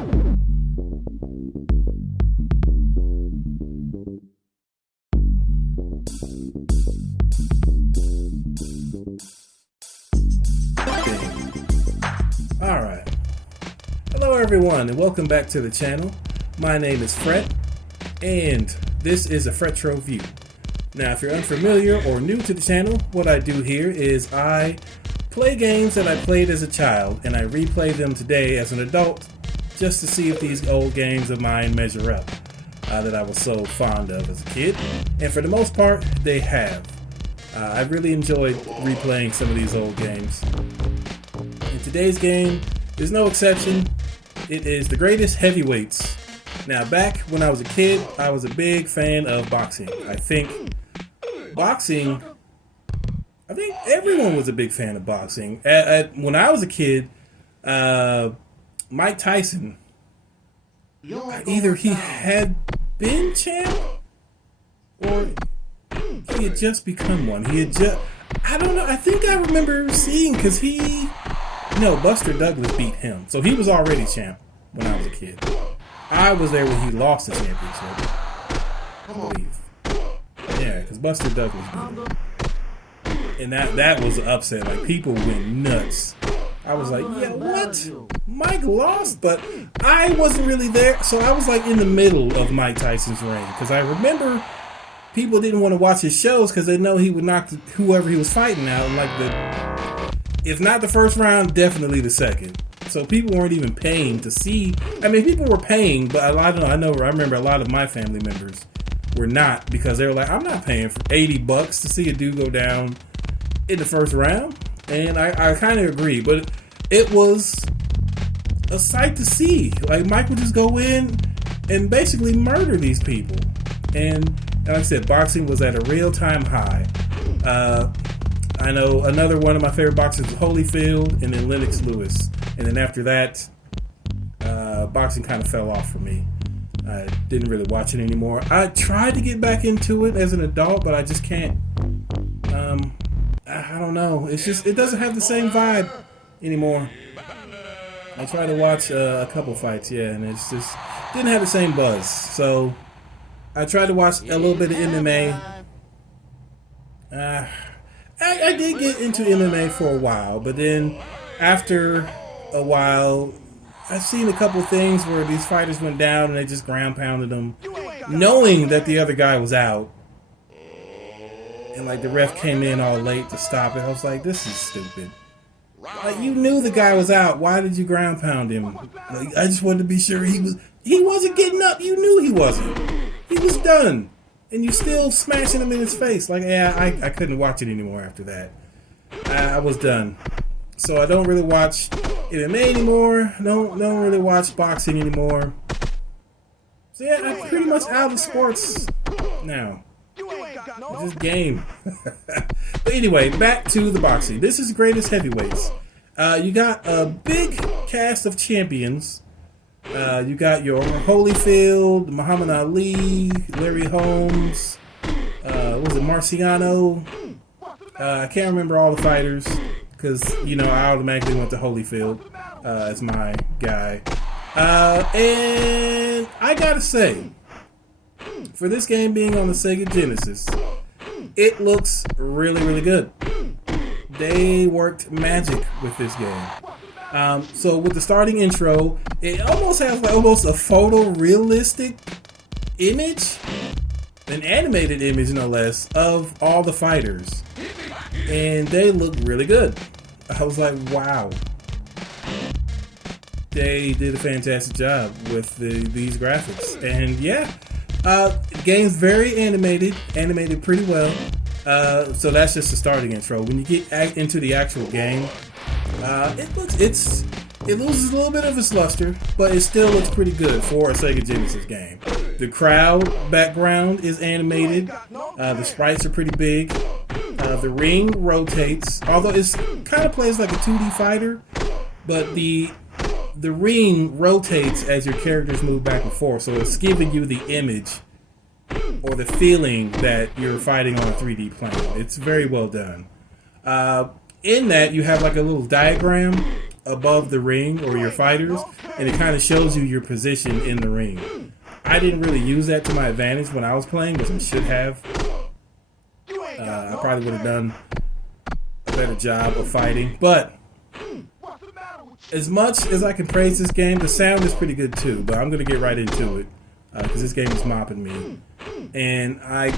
Alright. Hello everyone and welcome back to the channel. My name is Fret and this is a FretroView. Now if you're unfamiliar or new to the channel, what I do here is I play games that I played as a child and I replay them today as an adult just to see if these old games of mine measure up that I was so fond of as a kid. And for the most part, they have. I really enjoyed replaying some of these old games. And today's game is no exception. It is the greatest heavyweights. Now back when I was a kid, I was a big fan of boxing. I think everyone was a big fan of boxing. When I was a kid, Mike Tyson, either he had been champ or he had just become one. I don't know, I think I remember seeing, because Buster Douglas beat him. So he was already champ when I was a kid. I was there when he lost the championship, I believe. Yeah, because Buster Douglas beat him. And that was an upset. Like, people went nuts. I was like, yeah, what? Mike lost? But I wasn't really there. So I was like in the middle of Mike Tyson's reign. Because I remember people didn't want to watch his shows because they know he would knock whoever he was fighting out. If not the first round, definitely the second. So people weren't even paying to see. I mean, people were paying, but I remember a lot of my family members were not, because they were like, I'm not paying for $80 to see a dude go down in the first round. And I kind of agree, but it was a sight to see. Like, Mike would just go in and basically murder these people. And like I said, boxing was at a real-time high. I know another one of my favorite boxers was Holyfield, and then Lennox Lewis. And then after that, boxing kind of fell off for me. I didn't really watch it anymore. I tried to get back into it as an adult, but I just can't. I don't know. It doesn't have the same vibe anymore. I tried to watch a couple fights, yeah, and it's just didn't have the same buzz. So I tried to watch a little bit of MMA. I did get into MMA for a while, but then after a while, I've seen a couple things where these fighters went down and they just ground pounded them, knowing that the other guy was out. And like, the ref came in all late to stop it. I was like, this is stupid. Like, you knew the guy was out. Why did you ground pound him? Like, I just wanted to be sure he wasn't getting up. You knew he wasn't. He was done. And you still smashing him in his face. Like, yeah, I couldn't watch it anymore after that. I was done. So I don't really watch MMA anymore. Don't really watch boxing anymore. So yeah, I'm pretty much out of sports now. Just game. But anyway, back to the boxing. This is the greatest heavyweights. You got a big cast of champions. You got your Holyfield, Muhammad Ali, Larry Holmes, was it Marciano? I can't remember all the fighters because, I automatically went to Holyfield as my guy. And I gotta say, for this game being on the Sega Genesis, it looks really, really good. They worked magic with this game. So with the starting intro, it almost has almost a photorealistic image, an animated image no less, of all the fighters. And they look really good. I was like, wow. They did a fantastic job with these graphics. And yeah, game's very animated pretty well. So that's just the starting intro. When you get into the actual game, it loses a little bit of its luster, but it still looks pretty good for a Sega Genesis game. The crowd background is animated. The sprites are pretty big. The ring rotates, although it kind of plays like a 2D fighter, but the ring rotates as your characters move back and forth, so it's giving you the image or the feeling that you're fighting on a 3D plane. It's very well done. In that, you have like a little diagram above the ring or your fighters, and it kind of shows you your position in the ring. I didn't really use that to my advantage when I was playing, but I should have. I probably would have done a better job of fighting. But as much as I can praise this game, the sound is pretty good too. But I'm going to get right into it because this game is mopping me. And I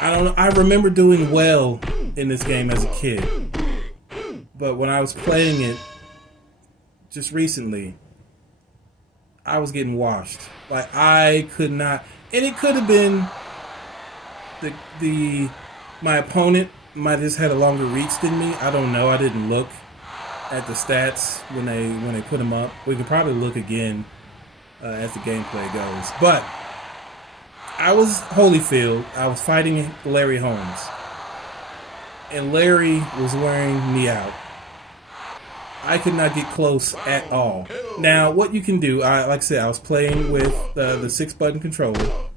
don't know. I remember doing well in this game as a kid. But when I was playing it just recently, I was getting washed. Like, I could not. And it could have been my opponent might have just had a longer reach than me. I don't know. I didn't look at the stats when they put them up. We could probably look again as the gameplay goes. But I was Holyfield. I was fighting Larry Holmes. And Larry was wearing me out. I could not get close at all. Now, what you can do, like I said, I was playing with the 6-button controller.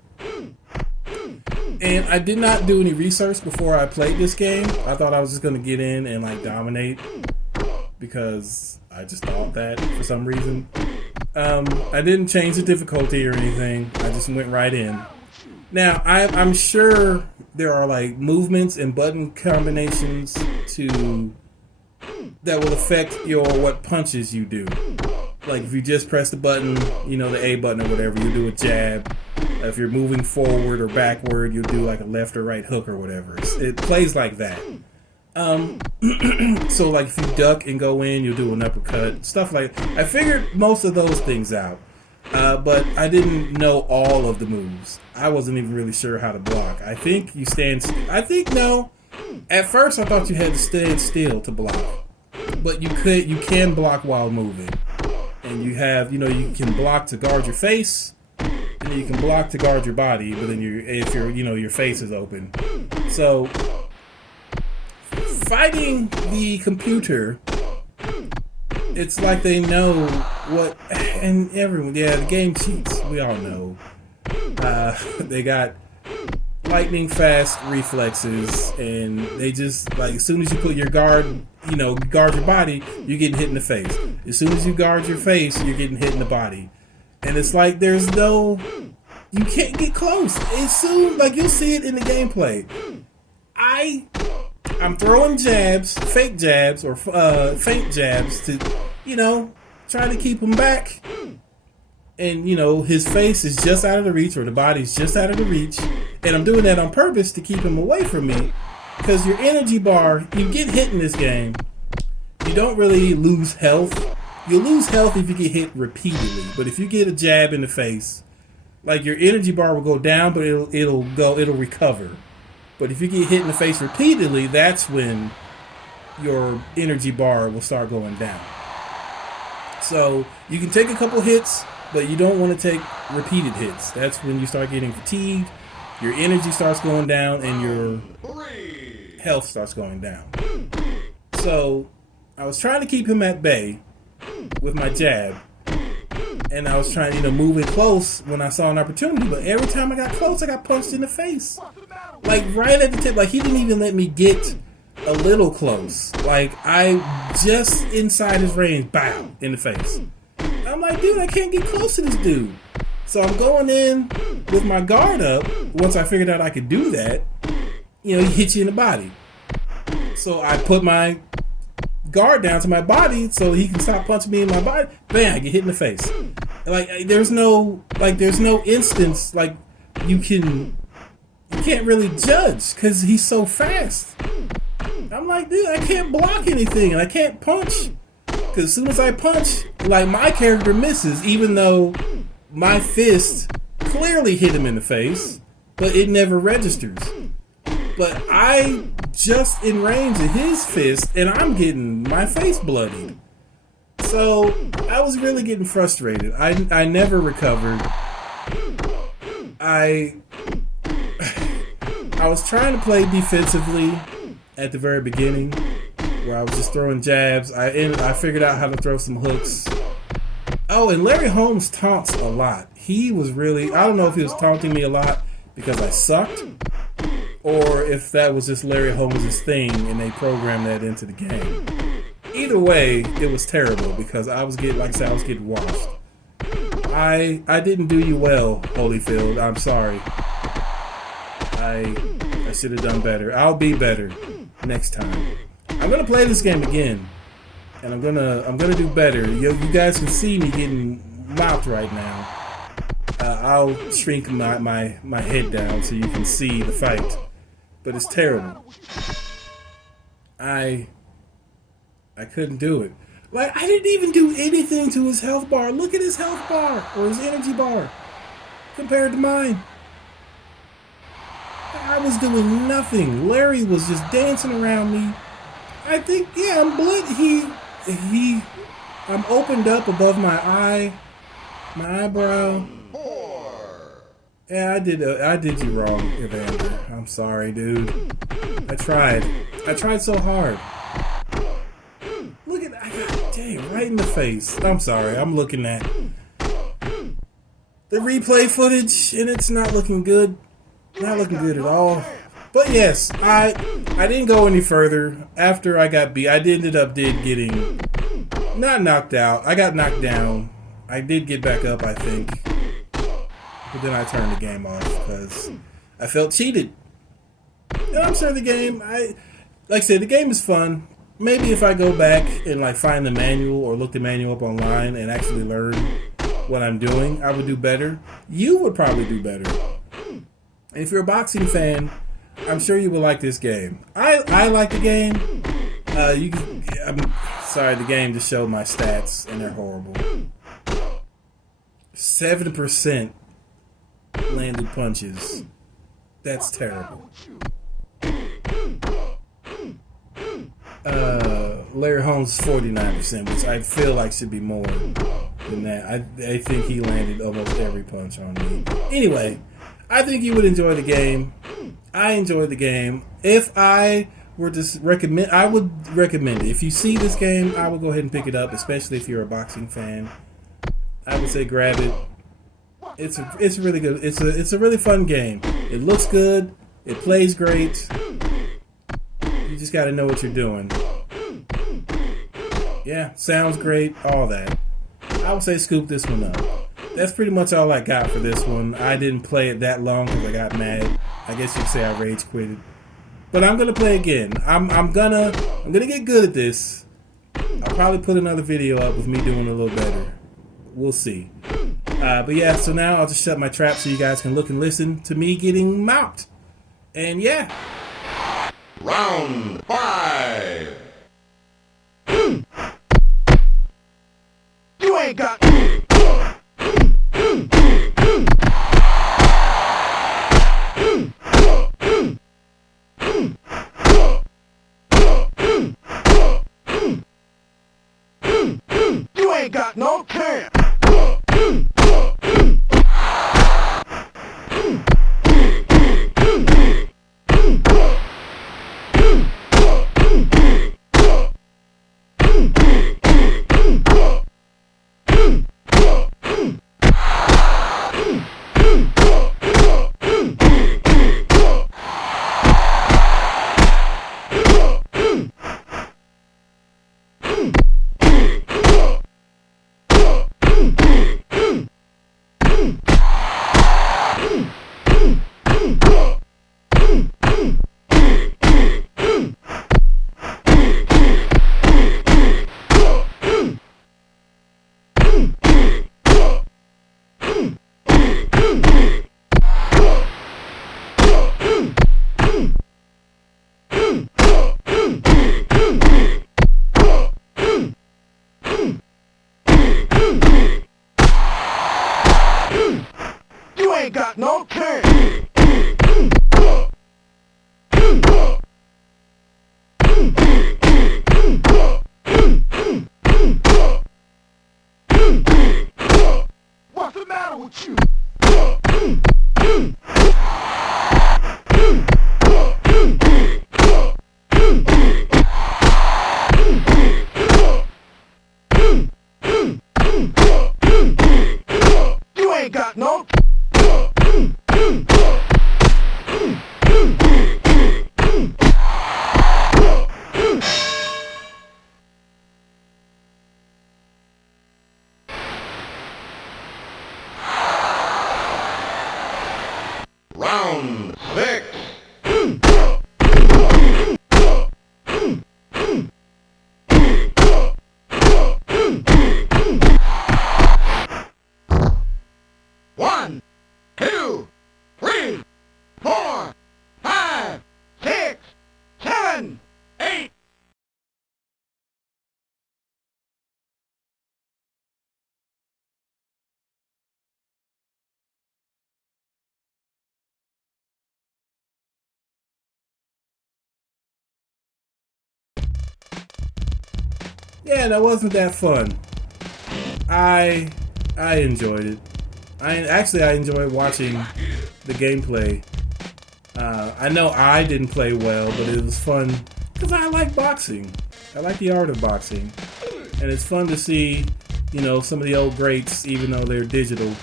And I did not do any research before I played this game. I thought I was just going to get in and like dominate because I just thought that for some reason. I didn't change the difficulty or anything. I just went right in. Now, I'm sure there are like movements and button combinations that will affect what punches you do. Like if you just press the button, the A button or whatever, you do a jab. If you're moving forward or backward, you'll do like a left or right hook or whatever. It plays like that. So like if you duck and go in, you'll do an uppercut. Stuff like I figured most of those things out. But I didn't know all of the moves. I wasn't even really sure how to block. I think you stand... no. At first I thought you had to stand still to block. But you can block while moving. And you have, you can block to guard your face. And you can block to guard your body, but then your face is open. So fighting the computer, it's like they know what, and everyone, the game cheats. We all know. They got lightning fast reflexes, and they just like as soon as you put your guard your body, you're getting hit in the face. As soon as you guard your face, you're getting hit in the body. And it's like you can't get close. It's soon, like you'll see it in the gameplay. I'm throwing jabs, fake jabs or faint jabs to, try to keep him back. And, his face is just out of the reach or the body's just out of the reach. And I'm doing that on purpose to keep him away from me. Because your energy bar, you get hit in this game, you don't really lose health. You lose health if you get hit repeatedly, but if you get a jab in the face, like your energy bar will go down, but it'll recover. But if you get hit in the face repeatedly, that's when your energy bar will start going down. So you can take a couple hits, but you don't want to take repeated hits. That's when you start getting fatigued, your energy starts going down, and your health starts going down. So I was trying to keep him at bay with my jab, and I was trying move it close when I saw an opportunity, but every time I got close, I got punched in the face, like right at the tip. Like he didn't even let me get a little close. Like I just inside his range, bow in the face. I'm like, dude, I can't get close to this dude. So I'm going in with my guard up. Once I figured out I could do that, he hits you in the body. So I put my guard down to my body so he can stop punching me in my body. Bam, I get hit in the face. Like there's no instance like you can't really judge because he's so fast. I'm like, dude, I can't block anything and I can't punch because as soon as I punch, like my character misses, even though my fist clearly hit him in the face, but it never registers. But I just in range of his fist, and I'm getting my face bloodied. So I was really getting frustrated. I never recovered. I was trying to play defensively at the very beginning, where I was just throwing jabs. I figured out how to throw some hooks. Oh, and Larry Holmes taunts a lot. He was really, I don't know if he was taunting me a lot because I sucked, or if that was just Larry Holmes' thing and they programmed that into the game. Either way, it was terrible because I was getting, like I said, I was getting washed. I didn't do you well, Holyfield. I'm sorry. I should have done better. I'll be better next time. I'm gonna play this game again, and I'm gonna do better. You guys can see me getting mopped right now. I'll shrink my head down so you can see the fight, but it's terrible. I couldn't do it. Like, I didn't even do anything to his health bar. Look at his health bar or his energy bar compared to mine. I was doing nothing. Larry was just dancing around me. I think, yeah, I'm blood. I'm opened up above my eye, my eyebrow. Yeah, I did you wrong, Evander. I'm sorry, dude. I tried so hard. Look at, I got, dang, right in the face. I'm sorry, I'm looking at the replay footage, and it's not looking good. Not looking good at all. But yes, I didn't go any further. After I got beat, I ended up getting, not knocked out. I got knocked down. I did get back up, I think. But then I turned the game off because I felt cheated. And I'm sure the game, like I said, the game is fun. Maybe if I go back and like find the manual or look the manual up online and actually learn what I'm doing, I would do better. You would probably do better. And if you're a boxing fan, I'm sure you will like this game. I like the game. I'm sorry, the game just showed my stats and they're horrible. 7% landed punches. That's terrible. Larry Holmes 49%, which I feel like should be more than that. I think he landed almost every punch on me. Anyway, I think you would enjoy the game. I enjoyed the game. If I were to recommend, I would recommend it. If you see this game, I would go ahead and pick it up, especially if you're a boxing fan. I would say grab it. It's really good. It's a really fun game. It looks good. It plays great. You just got to know what you're doing. Yeah, sounds great. All that. I would say scoop this one up. That's pretty much all I got for this one. I didn't play it that long because I got mad. I guess you could say I rage quitted. But I'm gonna play again. I'm gonna get good at this. I'll probably put another video up with me doing a little better. We'll see. But yeah, so now I'll just shut my trap so you guys can look and listen to me getting mopped. And yeah. Round 5. You ain't got. You ain't got no chance. You ain't got no chance. What's the matter with you? You ain't got no. yeah, that wasn't that fun. I enjoyed it. I enjoyed watching the gameplay. I know I didn't play well, but it was fun because I like boxing. I like the art of boxing, and it's fun to see, you know, some of the old greats, even though they're digital,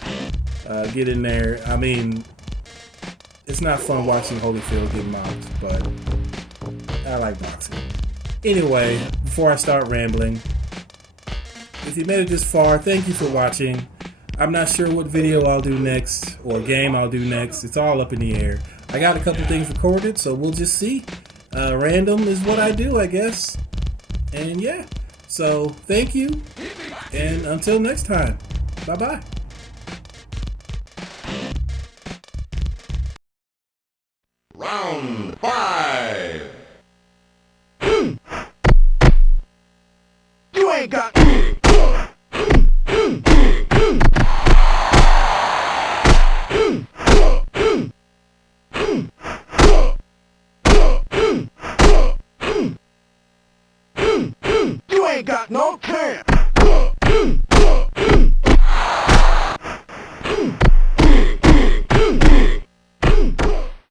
get in there. I mean, it's not fun watching Holyfield get mocked, but I like boxing. Anyway, before I start rambling, if you made it this far, thank you for watching. I'm not sure what video I'll do next or game I'll do next. It's all up in the air. I got a couple things recorded, so we'll just see. Random is what I do, I guess. And yeah, so thank you, and until next time, bye-bye. Round 5.